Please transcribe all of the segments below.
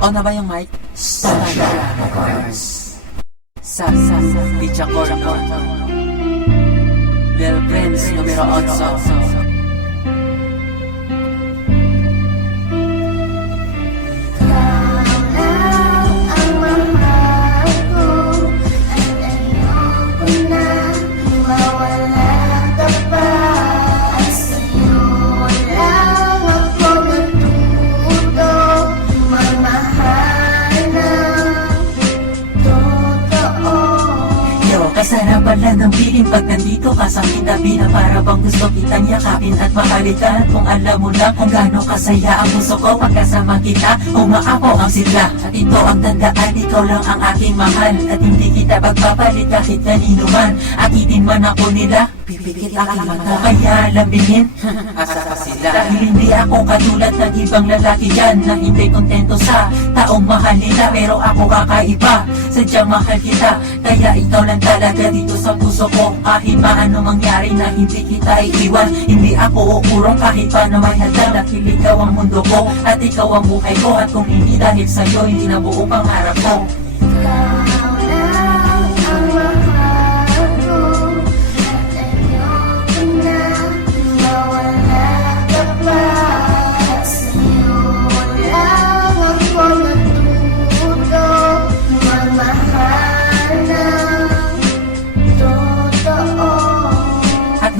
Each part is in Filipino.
On na ba yung mic? Sa Licha Corpo Lil Prince numero 8. Kasarap pala ng piling pag nandito ka sa kitabi na para bang gusto kitang yakapin at mahalikan. Kung alam mo lang kung gaano kasaya ang puso ko pagkasama kita, umaapaw ang sigla. At ito ang tandaan, ikaw lang ang aking mahal, at hindi kita pagpapalit kahit kanino man. Akitin man ako nila, pipikit aking mata, kaya lambingin. Asa pa sila? Dahil hindi ako katulad ng ibang lalaki dyan na hindi kontento sa taong mahal nila, pero ako kakaiba, sadyang mahal kita. Kaya ikaw lang talaga dito sa puso ko, kahit paano mangyari na hindi kita iiwan. Hindi ako uurong kahit paano may hadlang, dahil ikaw ang mundo ko at ikaw ang buhay ko. At kung hindi dahil sa'yo, hindi na buo pangarap ko.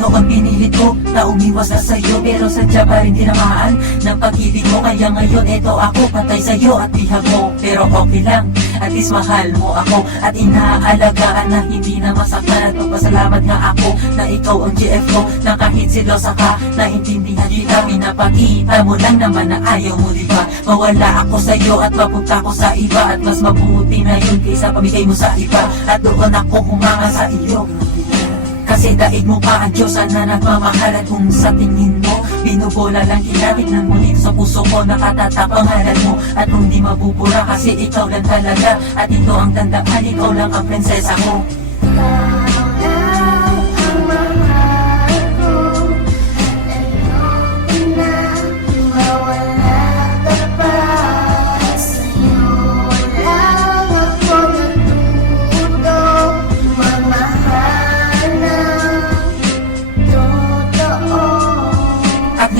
Noon pinilit ko na umiwas na sa'yo, pero sadya pa rin tinamaan ng pag-ibig mo. Kaya ngayon eto ako, patay sa'yo at bihag mo. Pero okay lang, at least mahal mo ako at inaalagaan na hindi na masaktan. At magpasalamat nga ako na ikaw ang GF ko, na kahit silosa ka, naintindihan kita. Pinapakita mo lang naman na ayaw mo, diba? Mawala ako sa'yo at mapunta ko sa iba, at mas mabuti na yun kaysa pamigay mo sa iba. At doon ako humanga sa iyo, kasi daig mo pa ang Diyos na nagmamahal. At kung sa tingin mo binubola lang kita, tignan mo dito sa puso ko, nakatatak pangalan mo. At kung di mabubura kasi ikaw lang talaga, at ito ang tandaan, ikaw lang ang prinsesa ko.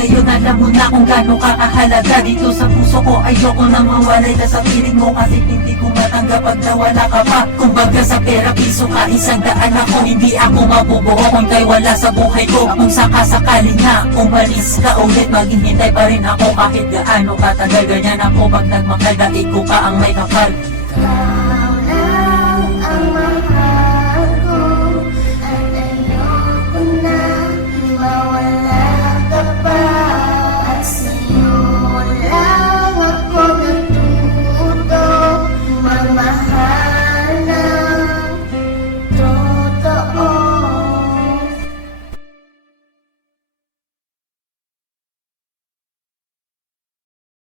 Ngayon alam mo na kung gaano kakahalaga dito sa puso ko. Ayoko nang mawalay ka sa piling mo, kasi hindi ko matanggap pag nawala ka pa. Kumbaga sa pera piso ka, 100 ako. Hindi ako mabubuo kung kay wala sa buhay ko. Kung sakasakali na umalis ka ulit, maghihintay pa rin ako kahit gaano katagal. Ganyan ako pag nagmakal, daig ko ka ang may kapal.